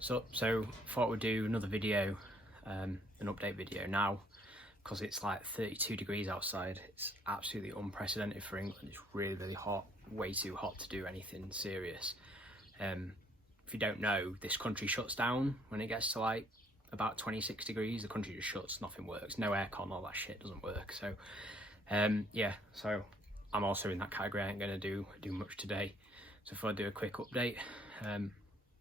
So thought we'd do another video, an update video now, because it's like 32 degrees outside. It's absolutely unprecedented for England. It's really hot, way too hot to do anything serious. If you don't know, this country shuts down when it gets to like about 26 degrees. The country just shuts, nothing works, no aircon, all that shit doesn't work. So yeah, so I'm also in that category. I ain't gonna do much today. So if I do a quick update,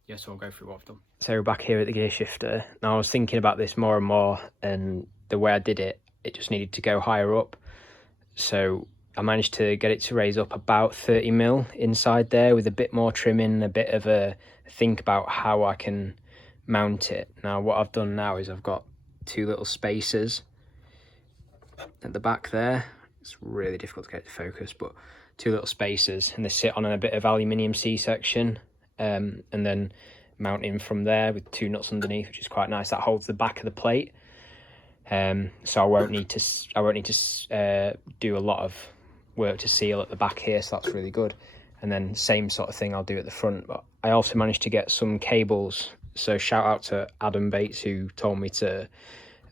yeah, so I'll go through what I've done. So we're back here at the gear shifter. Now I was thinking about this more and more, and the way I did it, it just needed to go higher up. So I managed to get it to raise up about 30 mil inside there with a bit more trimming, a bit of a think about how I can mount it. Now what I've done now is I've got two little spacers at the back there. It's really difficult to get to focus, but two little spacers, and they sit on a bit of aluminium C-section. And then mounting from there with two nuts underneath, which is quite nice. That holds the back of the plate, so I won't need to do a lot of work to seal at the back here, so that's really good. And then same sort of thing I'll do at the front. But I also managed to get some cables, so shout out to Adam Bates, who told me to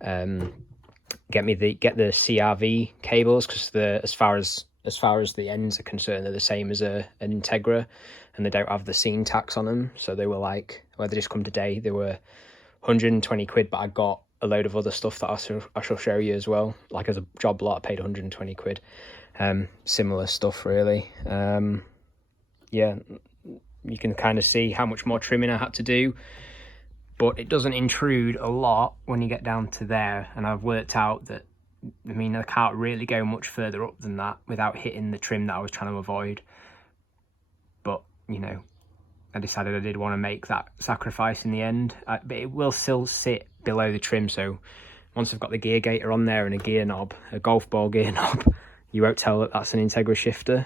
get the CRV cables, because as far as the ends are concerned, they're the same as an Integra, and they don't have the scene tax on them. So they were like, well, they just come today, they were 120 quid, but I got a load of other stuff that I shall show you as well. Like as a job lot, I paid 120 quid. Similar stuff really. Yeah, you can kind of see how much more trimming I had to do, but it doesn't intrude a lot when you get down to there. And I've worked out that, I mean, I can't really go much further up than that without hitting the trim that I was trying to avoid. But, you know, I decided I did want to make that sacrifice in the end. But it will still sit below the trim, so once I've got the gear gator on there and a gear knob, a golf ball gear knob, you won't tell that that's an Integra shifter.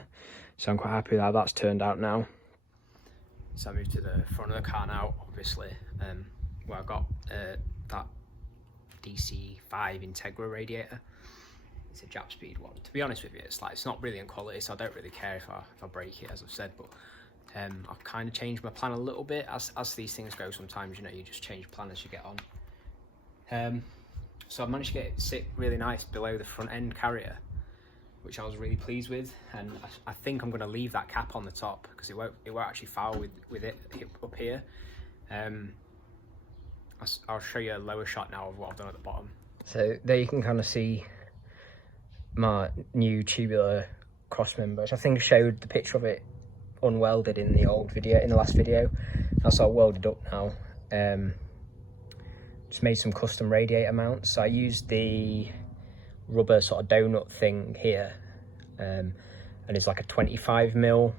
So I'm quite happy with how that's turned out now. So I moved to the front of the car now, obviously, where I've got that DC5 Integra radiator. It's a Jap speed one. To be honest with you, it's not brilliant quality, so I don't really care if I break it, as I've said. But I've kind of changed my plan a little bit as these things go. Sometimes, you know, you just change plan as you get on. So I've managed to get it sit really nice below the front end carrier, which I was really pleased with. And I think I'm going to leave that cap on the top, because it won't actually foul with it up here. I'll show you a lower shot now of what I've done at the bottom. So there you can kind of see my new tubular cross member, which I think I showed the picture of it unwelded in the last video. That's all welded up now. Just made some custom radiator mounts. So I used the rubber sort of donut thing here, and it's like a 25 mil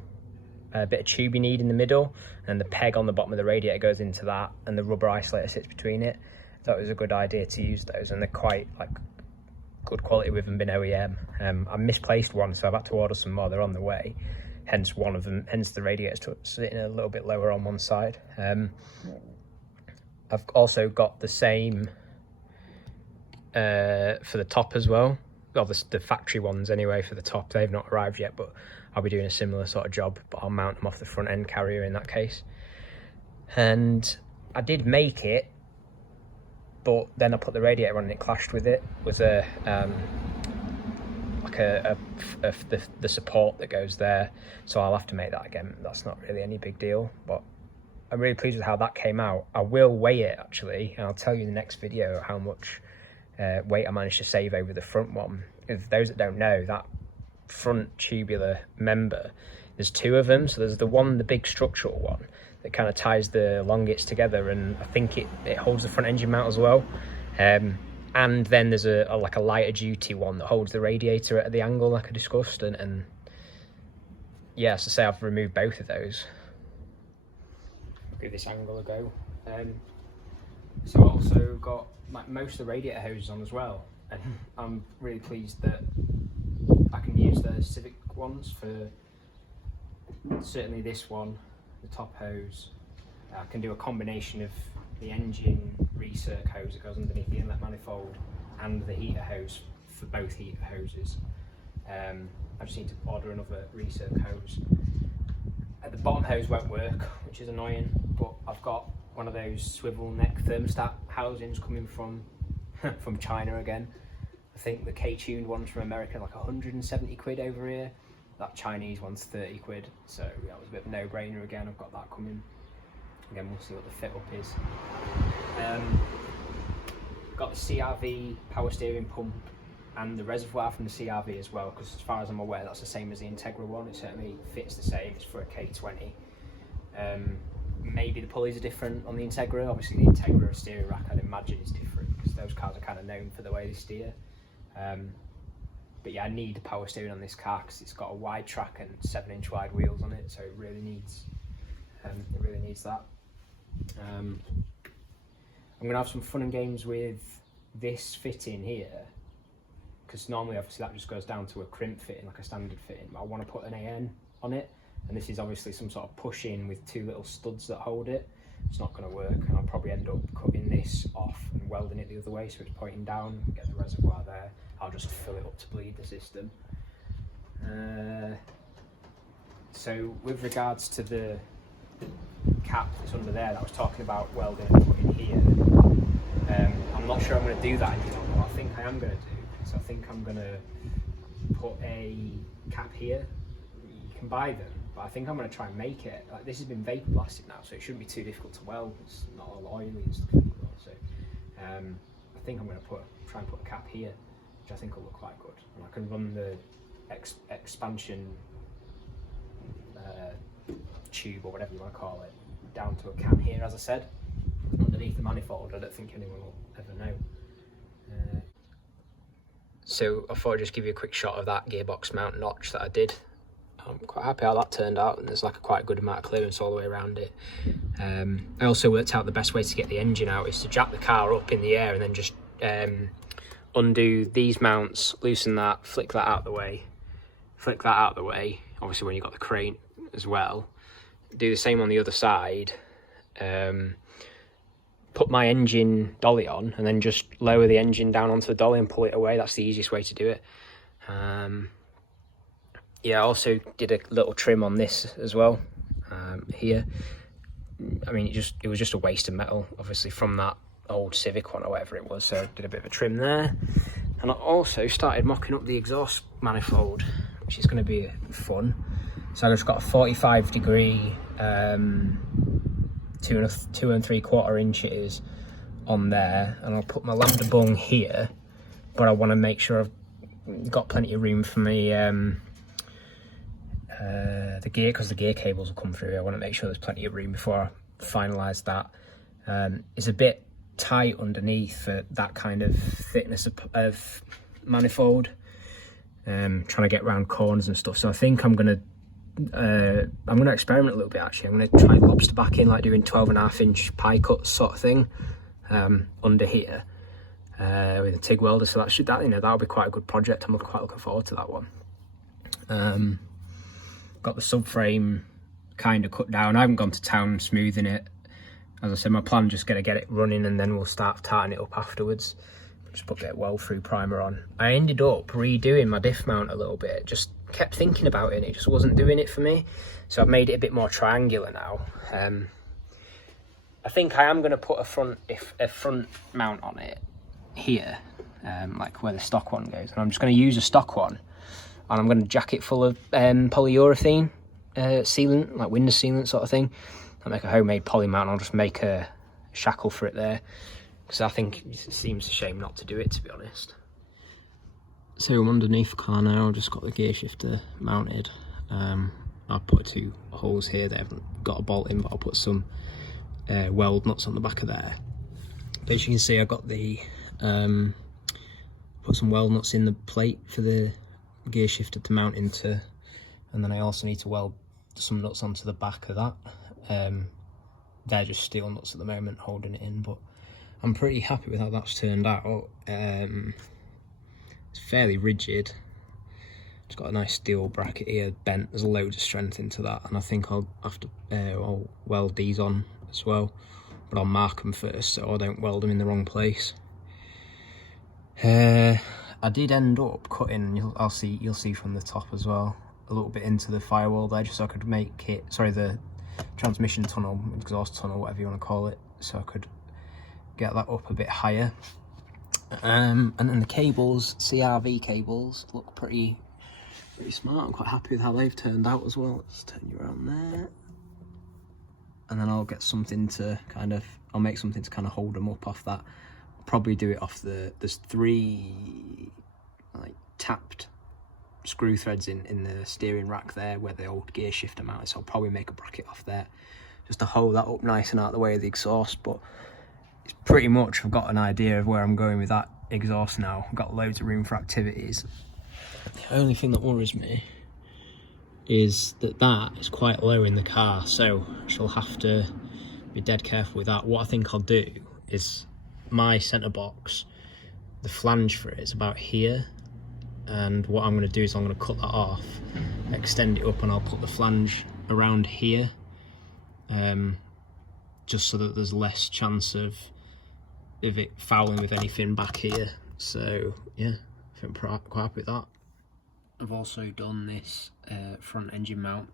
bit of tube you need in the middle, and the peg on the bottom of the radiator goes into that, and the rubber isolator sits between it. I thought it was a good idea to use those, and they're quite like good quality with them being OEM. I misplaced one, so I've had to order some more. They're on the way, hence one of them, hence the radiator's sitting a little bit lower on one side. I've also got the same for the top as well. Well, the factory ones anyway for the top, they've not arrived yet, but I'll be doing a similar sort of job, but I'll mount them off the front end carrier in that case. And I did make it, but then I put the radiator on and it clashed with it, with the support that goes there, so I'll have to make that again. That's not really any big deal, but I'm really pleased with how that came out. I will weigh it actually, and I'll tell you in the next video how much weight I managed to save over the front one. If those that don't know, that front tubular member, there's two of them. So there's the big structural one that kind of ties the longits together, and I think it holds the front engine mount as well. And then there's a lighter duty one that holds the radiator at the angle like I discussed, and yeah, so say I've removed both of those. Give this angle a go. So I also got most of the radiator hoses on as well, and I'm really pleased that I can use the Civic ones for certainly this one, the top hose. I can do a combination of the engine recirc hose that goes underneath the inlet manifold and the heater hose for both heater hoses. I just need to order another recirc hose. The bottom hose won't work, which is annoying, but I've got one of those swivel neck thermostat housings coming from from China again. I think the K-tuned one's from America, like 170 quid over here. That Chinese one's 30 quid. So that was a bit of a no-brainer again. I've got that coming. Again, we'll see what the fit up is. Got the CRV power steering pump and the reservoir from the CRV as well, because as far as I'm aware that's the same as the Integra one. It certainly fits the same. It's for a K20. Maybe the pulleys are different on the Integra. Obviously the Integra steering rack, I'd imagine, is different because those cars are kind of known for the way they steer. But yeah, I need the power steering on this car because it's got a wide track and 7-inch wide wheels on it, so it really needs that. I'm gonna have some fun and games with this fitting here, because normally obviously that just goes down to a crimp fitting, like a standard fitting, but I want to put an AN on it, and this is obviously some sort of push in with 2 little studs that hold it. It's not going to work, and I'll probably end up cutting this off and welding it the other way so it's pointing down, get the reservoir there. I'll just fill it up to bleed the system. So with regards to the cap that's under there that I was talking about welding and putting here, I'm not sure I'm going to do that anymore, but I think I am going to do. So I think I'm going to put a cap here. You can buy them, but I think I'm going to try and make it. Like, this has been vapor blasted now, so it shouldn't be too difficult to weld. It's not all oily and stuff anymore. So I think I'm going to try and put a cap here, which I think will look quite good. And I can run the expansion tube, or whatever you want to call it, down to a cam here, as I said, underneath the manifold. I don't think anyone will ever know. So I thought I'd just give you a quick shot of that gearbox mount notch that I did. I'm quite happy how that turned out, and there's like a quite good amount of clearance all the way around it. I also worked out the best way to get the engine out is to jack the car up in the air and then just undo these mounts, loosen that, flick that out the way, obviously when you've got the crane as well. Do the same on the other side, put my engine dolly on and then just lower the engine down onto the dolly and pull it away. That's the easiest way to do it. Yeah, I also did a little trim on this as well, here. I mean, it was just a waste of metal, obviously, from that old Civic one or whatever it was, so I did a bit of a trim there. And I also started mocking up the exhaust manifold, which is going to be fun. So I've just got a 45-degree 2 3/4 inches on there, and I'll put my lambda bung here, but I want to make sure I've got plenty of room for me the gear, because the gear cables will come through. I want to make sure there's plenty of room before I finalise that. It's a bit tight underneath for that kind of thickness of manifold, trying to get around corners and stuff. So I think I'm gonna experiment a little bit actually. I'm gonna try lobster back in, like doing 12.5-inch pie cuts sort of thing under here with a TIG welder. So that'll be quite a good project. I'm quite looking forward to that one. Got the subframe kind of cut down. I haven't gone to town smoothing it. As I said, my plan just gonna get it running and then we'll start tarting it up afterwards. Just put a bit of weld-through primer on. I ended up redoing my diff mount a little bit. Just kept thinking about it and it just wasn't doing it for me. So I've made it a bit more triangular now. I think I am going to put a front mount on it here, like where the stock one goes. And I'm just going to use a stock one, and I'm going to jack it full of polyurethane sealant, like window sealant sort of thing. I'll make a homemade poly mount. I'll just make a shackle for it there, because I think it seems a shame not to do it, to be honest. So I'm underneath the car now. I've just got the gear shifter mounted. I'll put 2 holes here. They haven't got a bolt in, but I'll put some weld nuts on the back of there. But as you can see, I got the put some weld nuts in the plate for the gear shifter to mount into, and then I also need to weld some nuts onto the back of that. They're just steel nuts at the moment holding it in, but I'm pretty happy with how that's turned out. It's fairly rigid. It's got a nice steel bracket here, bent. There's loads of strength into that, and I think I'll have to I'll weld these on as well, but I'll mark them first so I don't weld them in the wrong place. I did end up cutting, you'll see from the top as well, a little bit into the firewall there, just so I could make it, the transmission tunnel, exhaust tunnel, whatever you want to call it, so I could get that up a bit higher. And then the cables, CRV cables, look pretty smart. I'm quite happy with how they've turned out as well. Let's turn you around there. And then I'll get something to I'll make something to kind of hold them up off that. I'll probably do it off there's 3 like tapped screw threads in the steering rack there where the old gear shifter mounted, so I'll probably make a bracket off there just to hold that up nice and out of the way of the exhaust. But it's pretty much, I've got an idea of where I'm going with that exhaust now. I've got loads of room for activities. The only thing that worries me is that is quite low in the car, so I shall have to be dead careful with that. What I think I'll do is my centre box, the flange for it is about here, and what I'm going to do is I'm going to cut that off, extend it up, and I'll put the flange around here, just so that there's less chance of it fouling with anything back here. So yeah, I think I'm quite happy with that. I've also done this front engine mount.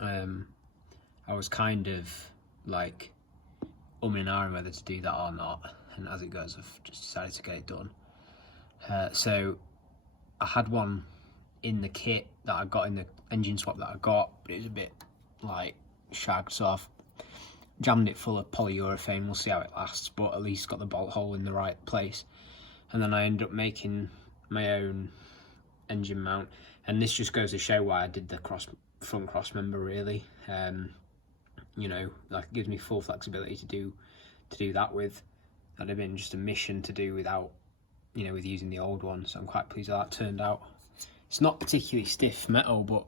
I was kind of like and ahhing whether to do that or not, and as it goes I've just decided to get it done. So I had one in the kit that I got in the engine swap that I got, but it was a bit like shagged, so I've jammed it full of polyurethane. We'll see how it lasts, but at least got the bolt hole in the right place. And then I ended up making my own engine mount, and this just goes to show why I did the front cross member really. You know, like, it gives me full flexibility to do that with. That'd have been just a mission to do without, you know, with using the old one, so I'm quite pleased how that turned out. It's not particularly stiff metal, but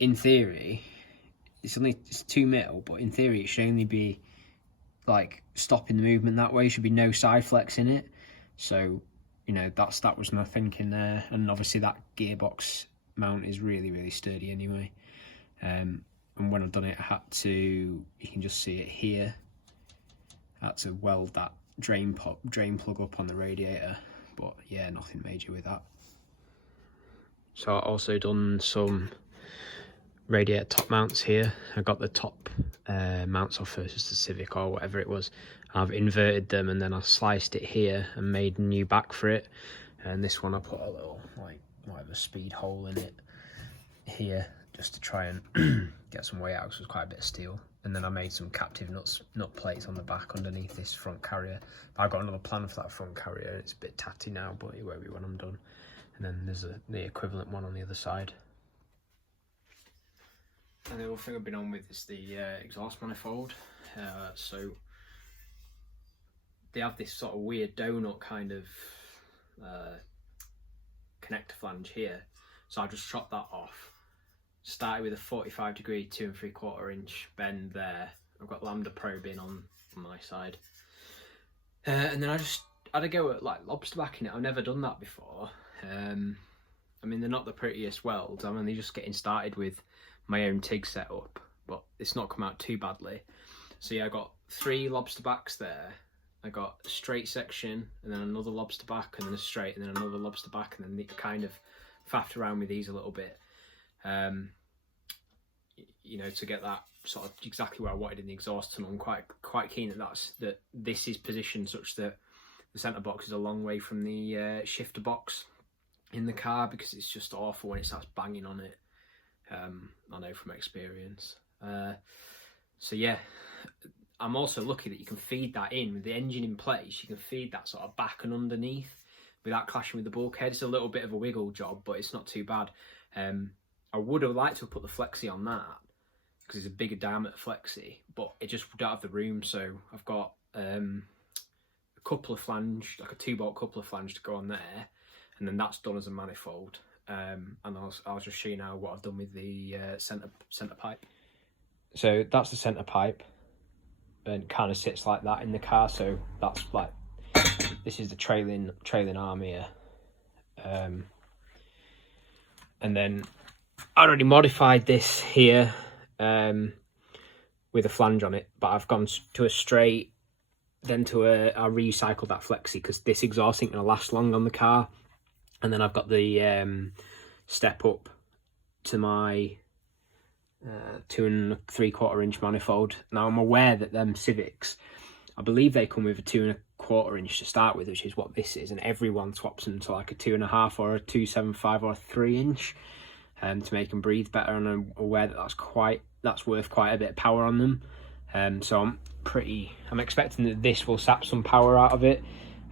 in theory it's 2 mil, but in theory it should only be like stopping the movement that way. Should be no side flex in it, so you know, that was my thinking there. And obviously that gearbox mount is really sturdy anyway. And when I've done it, I had to, you can just see it here, I had to weld that drain plug up on the radiator, but yeah, nothing major with that. So I also done some radiator top mounts here. I got the top mounts off first, the Civic or whatever it was. I've inverted them and then I sliced it here and made a new back for it. And this one I put a little like whatever speed hole in it here just to try and get some weight out, because there's quite a bit of steel. And then I made some captive nut plates on the back underneath this front carrier. I've got another plan for that front carrier. It's a bit tatty now, but it won't be when I'm done. And then there's the equivalent one on the other side. And the other thing I've been on with is the exhaust manifold. So they have this sort of weird donut kind of connector flange here. So I just chopped that off. Started with a 45-degree 2 3/4 inch bend there. I've got lambda probe in on my side. And then I just had a go at like lobster backing it. I've never done that before. I mean, they're not the prettiest welds. I'm only just getting started with my own TIG setup, but it's not come out too badly. So yeah, I got 3 lobster backs there. I got a straight section, and then another lobster back, and then a straight, and then another lobster back, and then kind of faffed around with these a little bit. You know, to get that sort of exactly where I wanted in the exhaust tunnel. I'm quite keen that this is positioned such that the centre box is a long way from the shifter box in the car, because it's just awful when it starts banging on it. I know from experience. So yeah, I'm also lucky that you can feed that in with the engine in place. You can feed that sort of back and underneath without clashing with the bulkhead. It's a little bit of a wiggle job, but it's not too bad. I would have liked to have put the flexi on that, because it's a bigger diameter flexi, but it just don't have the room. So I've got a coupler flange, like a 2-bolt coupler flange to go on there, and then that's done as a manifold. And I'll just show you now what I've done with the centre pipe. So that's the centre pipe, and kind of sits like that in the car. So that's like, this is the trailing arm here. And then I already modified this here with a flange on it, but I've gone to a straight, then to I recycled that flexi, because this exhaust ain't going to last long on the car. And then I've got the step up to my 2 3/4 inch manifold. Now I'm aware that them Civics, I believe they come with a 2 1/4 inch to start with, which is what this is, and everyone swaps them to like a 2.5 or a 2.75 or a 3 inch to make them breathe better, and I'm aware that that's worth quite a bit of power on them. So I'm expecting that this will sap some power out of it.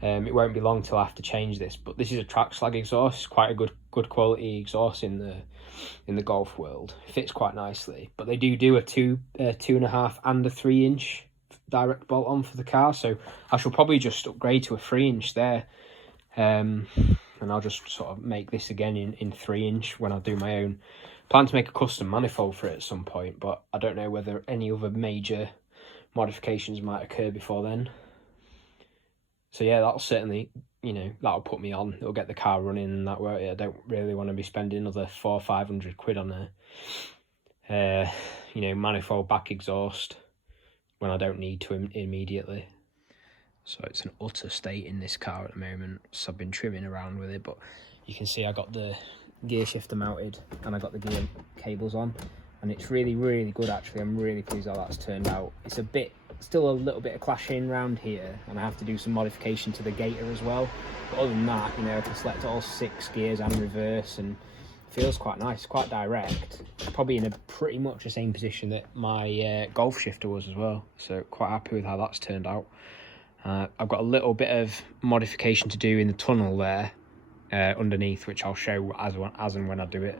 It won't be long till I have to change this, but this is a track slag exhaust. It's quite a good quality exhaust in the Golf world. It fits quite nicely, but they do a 2.5 and a 3 inch direct bolt on for the car, so I shall probably just upgrade to a 3 inch there, and I'll just sort of make this again in 3 inch when I do my own. Plan to make a custom manifold for it at some point, but I don't know whether any other major modifications might occur before then. So yeah, that'll certainly, that'll put me on. It'll get the car running and that way. I don't really want to be spending another 400 or 500 quid on a, manifold back exhaust when I don't need to immediately. So it's an utter state in this car at the moment. So I've been trimming around with it, but you can see I got the gear shifter mounted and I got the gear cables on, and it's really, really good actually. I'm really pleased how that's turned out. It's still a little bit of clashing around here, and I have to do some modification to the gator as well. But other than that, I can select all 6 gears and reverse, and it feels quite nice, quite direct. Probably in a pretty much the same position that my Golf shifter was as well. So quite happy with how that's turned out. I've got a little bit of modification to do in the tunnel there underneath, which I'll show as and when I do it.